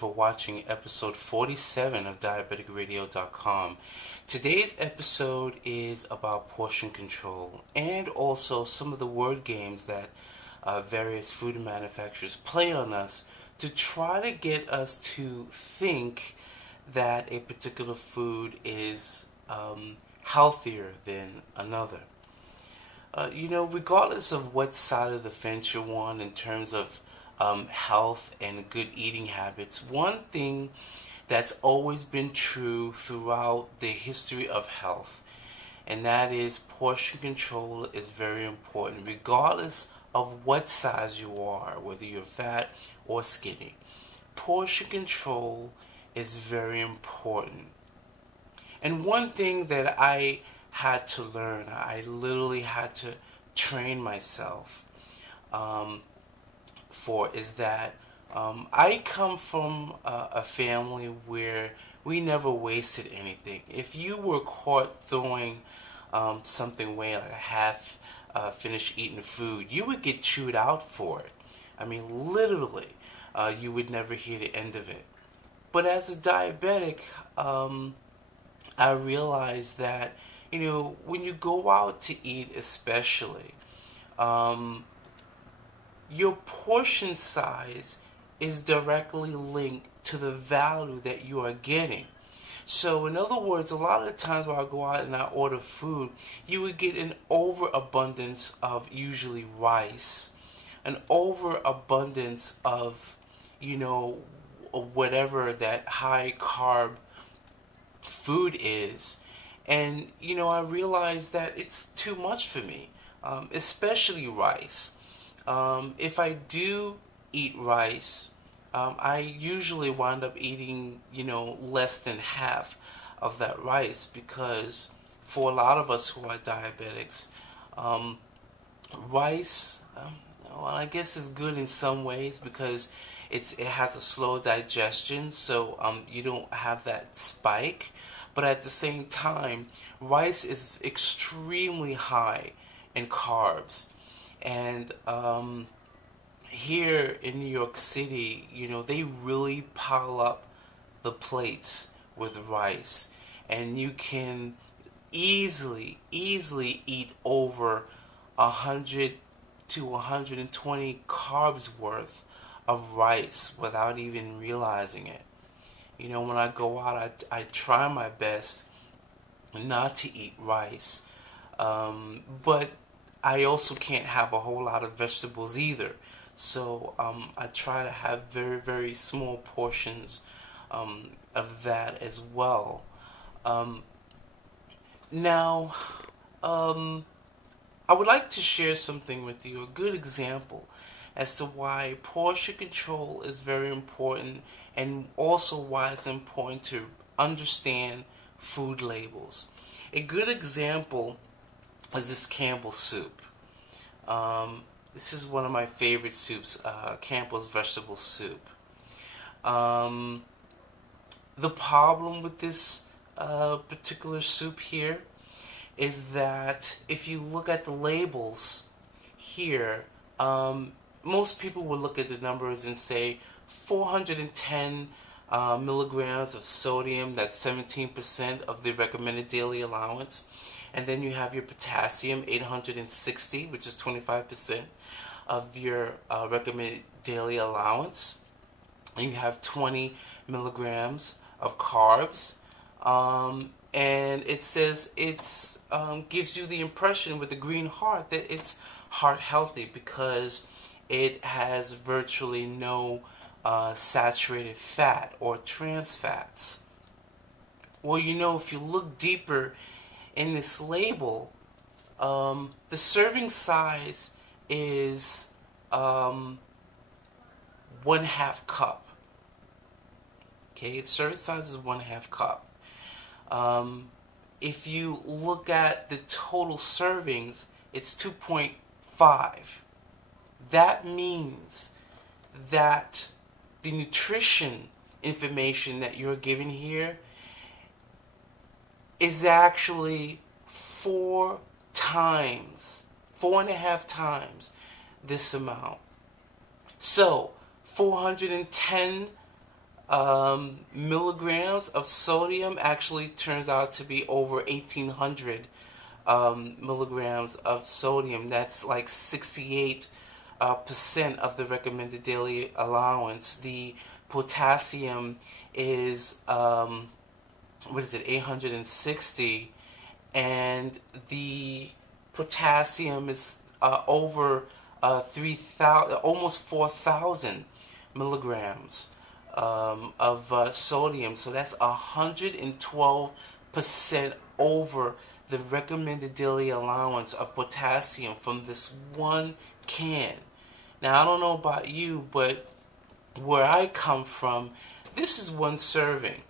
for watching episode 47 of DiabeticRadio.com. Today's episode is about portion control and also some of the word games that various food manufacturers play on us to try to get us to think that a particular food is healthier than another. Regardless of what side of the fence you're on in terms of health and good eating habits, one thing that's always been true throughout the history of health, and that is portion control is very important, regardless of what size you are, whether you're fat or skinny. Portion control is very important. And one thing that I had to learn, I literally had to train myself for, is that I come from a family where we never wasted anything. If you were caught throwing something away, like a half finished eating food, you would get chewed out for it. I mean, literally, you would never hear the end of it. But as a diabetic, I realized that, when you go out to eat especially, your portion size is directly linked to the value that you are getting. So in other words, a lot of the times when I go out and I order food, you would get an overabundance of usually rice, an overabundance of, whatever that high carb food is. And, I realized that it's too much for me, especially rice. If I do eat rice, I usually wind up eating, less than half of that rice, because for a lot of us who are diabetics, rice, I guess is good in some ways because it has a slow digestion, so you don't have that spike. But at the same time, rice is extremely high in carbs. And here in New York City, they really pile up the plates with rice. And you can easily eat over 100 to 120 carbs worth of rice without even realizing it. When I go out, I try my best not to eat rice. But I also can't have a whole lot of vegetables either. So I try to have very, very small portions of that as well. Now, I would like to share something with you, a good example as to why portion control is very important, and also why it's important to understand food labels. A good example is this Campbell's soup. This is one of my favorite soups, Campbell's vegetable soup. The problem with this particular soup here is that if you look at the labels here, most people will look at the numbers and say 410 milligrams of sodium, that's 17% of the recommended daily allowance. And then you have your potassium, 860, which is 25% of your recommended daily allowance. And you have 20 milligrams of carbs. And it says it's gives you the impression with the green heart that it's heart healthy because it has virtually no saturated fat or trans fats. Well, if you look deeper in this label, the serving size is 1/2 cup. Okay, its serving size is 1/2 cup. If you look at the total servings, it's 2.5. That means that the nutrition information that you're given here is actually 4.5 times this amount. So 410 milligrams of sodium actually turns out to be over 1,800 milligrams of sodium. That's like 68% of the recommended daily allowance. The potassium is 860, and the potassium is over 3,000, almost 4,000 milligrams of sodium. So that's 112% over the recommended daily allowance of potassium from this one can. Now, I don't know about you, but where I come from, this is one serving.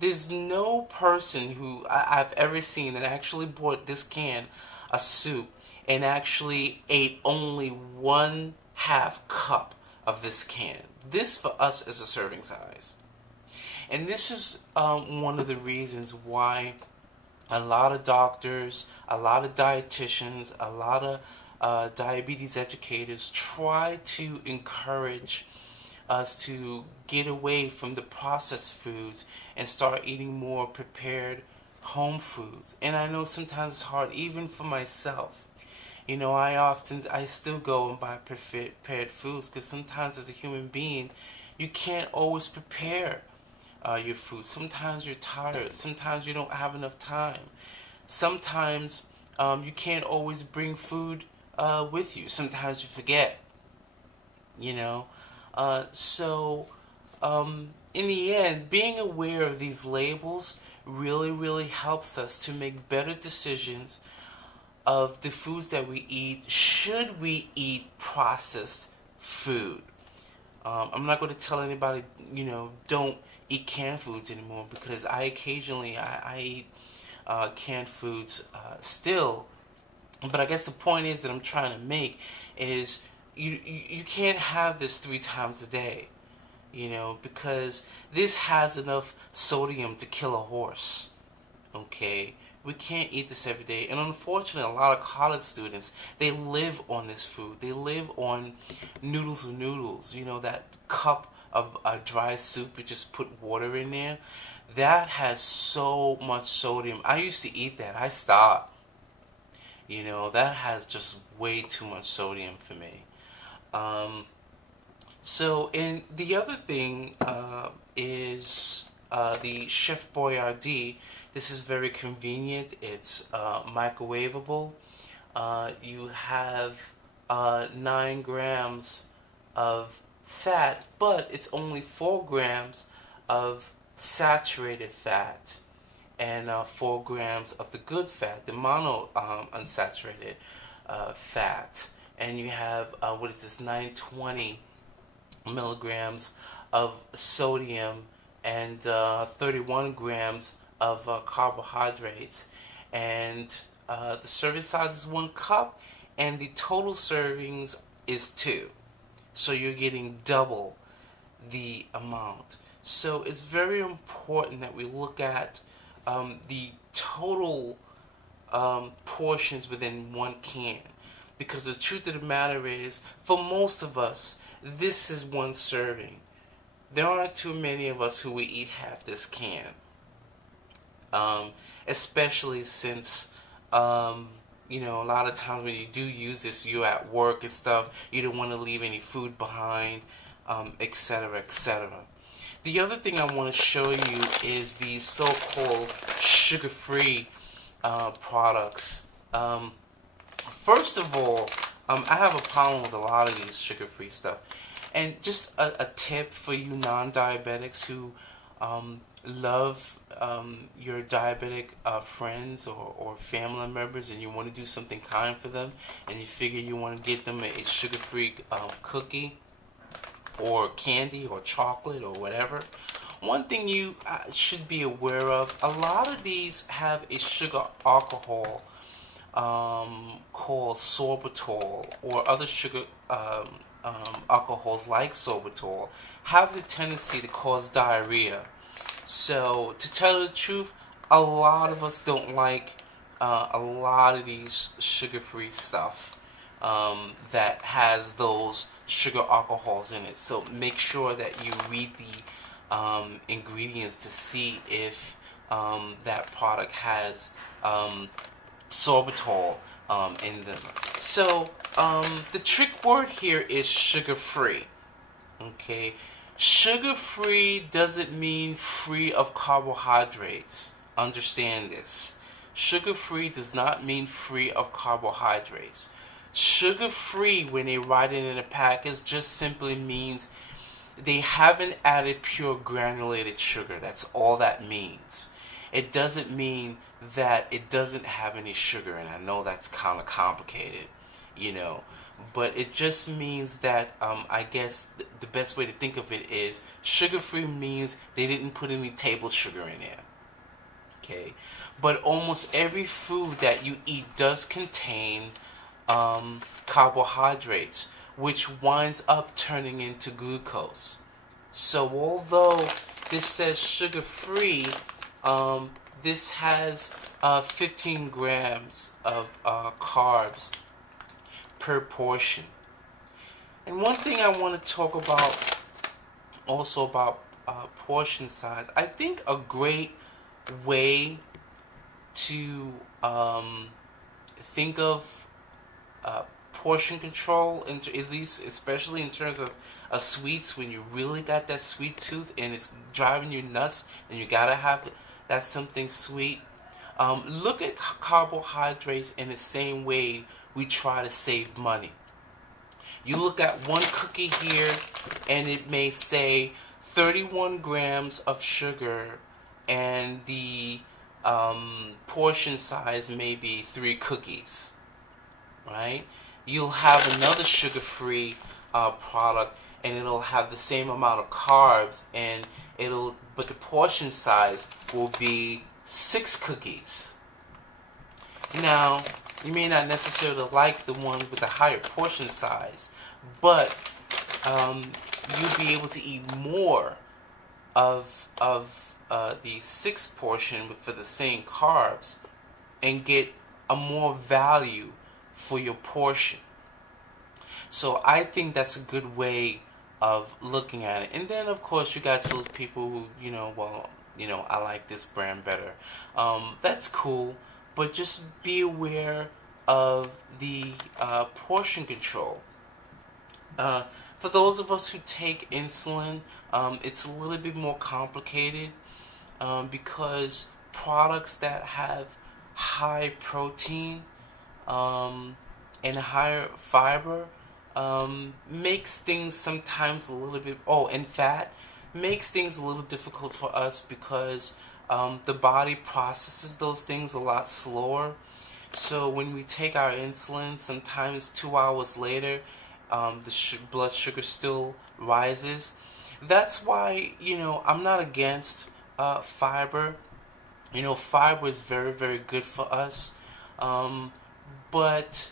There's no person who I've ever seen that actually bought this can of soup and actually ate only 1/2 cup of this can. This for us is a serving size. And this is one of the reasons why a lot of doctors, a lot of dietitians, a lot of diabetes educators try to encourage us to get away from the processed foods and start eating more prepared home foods. And I know sometimes it's hard, even for myself. You know, I still go and buy prepared foods because sometimes as a human being, you can't always prepare your food. Sometimes you're tired. Sometimes you don't have enough time. Sometimes you can't always bring food with you. Sometimes you forget. You know, so in the end, being aware of these labels really, really helps us to make better decisions of the foods that we eat. Should we eat processed food? I'm not going to tell anybody, you know, don't eat canned foods anymore, because I occasionally I eat canned foods still. But I guess the point is that I'm trying to make is you can't have this 3 times a day, you know, because this has enough sodium to kill a horse. Okay, we can't eat this every day. And unfortunately, a lot of college students, they live on this food. They live on noodles of noodles. You know, that cup of dry soup, you just put water in there. That has so much sodium. I used to eat that. I stopped. You know, that has just way too much sodium for me. So, and the other thing is the Chef Boyardee. This is very convenient. It's microwavable. You have 9 grams of fat, but it's only 4 grams of saturated fat and 4 grams of the good fat, the mono unsaturated fat. And you have, 920 milligrams of sodium and 31 grams of carbohydrates. And the serving size is 1 cup, and the total servings is 2. So you're getting double the amount. So it's very important that we look at the total portions within 1 can. Because the truth of the matter is, for most of us, this is 1 serving. There aren't too many of us who would eat half this can. Especially since, you know, a lot of times when you do use this, you're at work and stuff, you don't want to leave any food behind, etc., etc. The other thing I want to show you is the so-called sugar-free products. First of all, I have a problem with a lot of these sugar-free stuff. And just a tip for you non-diabetics who love your diabetic friends or family members, and you want to do something kind for them, and you figure you want to get them a sugar-free cookie or candy or chocolate or whatever. One thing you should be aware of, a lot of these have a sugar alcohol called sorbitol, or other sugar alcohols like sorbitol have the tendency to cause diarrhea. So, to tell you the truth, a lot of us don't like a lot of these sugar-free stuff that has those sugar alcohols in it. So make sure that you read ingredients to see if that product has sorbitol in them. So the trick word here is sugar-free. Okay, sugar-free doesn't mean free of carbohydrates. Understand this. Sugar-free does not mean free of carbohydrates. Sugar-free, when they write it in a package, just simply means they haven't added pure granulated sugar. That's all that means. It doesn't mean that it doesn't have any sugar, and I know that's kind of complicated, but it just means that I guess the best way to think of it is sugar-free means they didn't put any table sugar in there. Okay, but almost every food that you eat does contain carbohydrates, which winds up turning into glucose. So although this says sugar-free, this has 15 grams of carbs per portion. And one thing I want to talk about also about portion size, I think a great way to think of portion control, at least especially in terms of sweets, when you really got that sweet tooth and it's driving you nuts and you gotta have that something sweet. Look at carbohydrates in the same way we try to save money. You look at one cookie here and it may say 31 grams of sugar and the portion size may be 3 cookies, right? You'll have another sugar-free product and it'll have the same amount of carbs, and but the portion size will be 6 cookies. Now, you may not necessarily like the ones with the higher portion size, but you'll be able to eat more of the 6 portion for the same carbs and get a more value for your portion. So I think that's a good way of looking at it. And then of course you got those people who, I like this brand better. That's cool, but just be aware of the portion control. For those of us who take insulin, it's a little bit more complicated because products that have high protein and higher fiber makes things sometimes a little bit, and fat, makes things a little difficult for us because the body processes those things a lot slower. So when we take our insulin, sometimes 2 hours later, the blood sugar still rises. That's why, I'm not against fiber. Fiber is very, very good for us. But,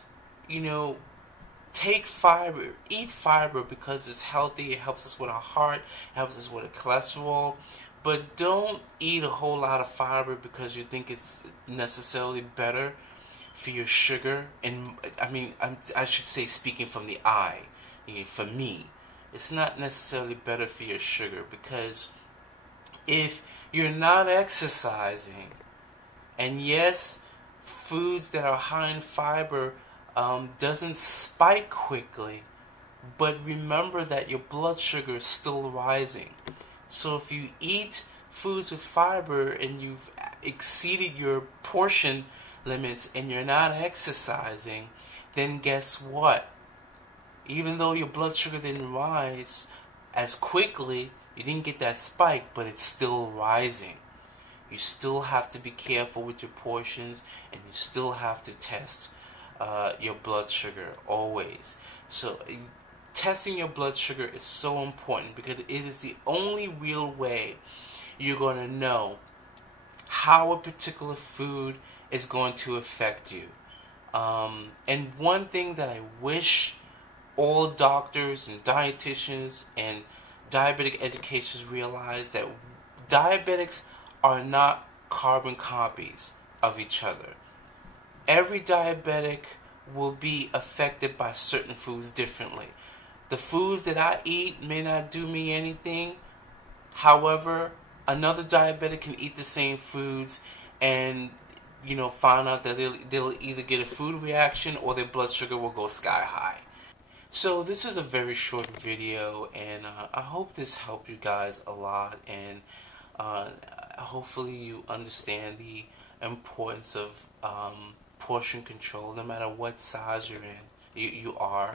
take fiber, eat fiber because it's healthy. It helps us with our heart, helps us with the cholesterol. But don't eat a whole lot of fiber because you think it's necessarily better for your sugar. And I should say, speaking from the eye, for me, it's not necessarily better for your sugar, because if you're not exercising, and yes, foods that are high in fiber doesn't spike quickly, but remember that your blood sugar is still rising. So if you eat foods with fiber and you've exceeded your portion limits and you're not exercising, then guess what? Even though your blood sugar didn't rise as quickly, you didn't get that spike, but it's still rising. You still have to be careful with your portions, and you still have to test your blood sugar always. So testing your blood sugar is so important because it is the only real way you're going to know how a particular food is going to affect you. And one thing that I wish all doctors and dietitians and diabetic educators realize, that diabetics are not carbon copies of each other. Every diabetic will be affected by certain foods differently. The foods that I eat may not do me anything, However, another diabetic can eat the same foods and find out that they'll either get a food reaction or their blood sugar will go sky high. So this is a very short video, and I hope this helped you guys a lot, and hopefully you understand the importance of portion control, no matter what size you're in, you are,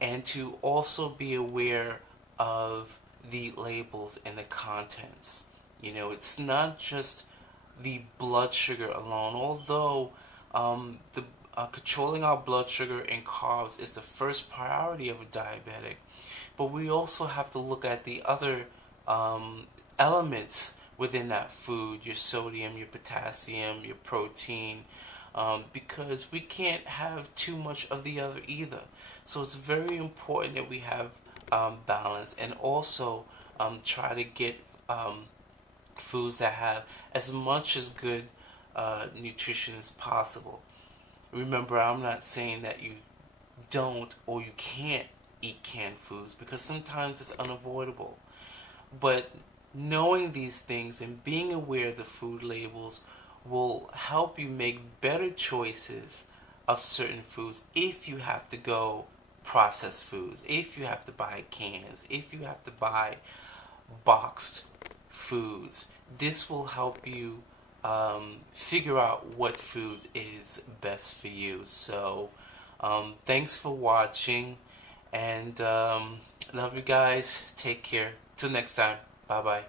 and to also be aware of the labels and the contents. It's not just the blood sugar alone, although controlling our blood sugar and carbs is the first priority of a diabetic. But we also have to look at the other elements within that food, your sodium, your potassium, your protein, because we can't have too much of the other either. So it's very important that we have balance, and also try to get foods that have as much as good nutrition as possible. Remember, I'm not saying that you don't or you can't eat canned foods, because sometimes it's unavoidable. But knowing these things and being aware of the food labels will help you make better choices of certain foods if you have to go processed foods, if you have to buy cans, if you have to buy boxed foods. This will help you figure out what food is best for you. So thanks for watching, and love you guys. Take care. Till next time. Bye bye.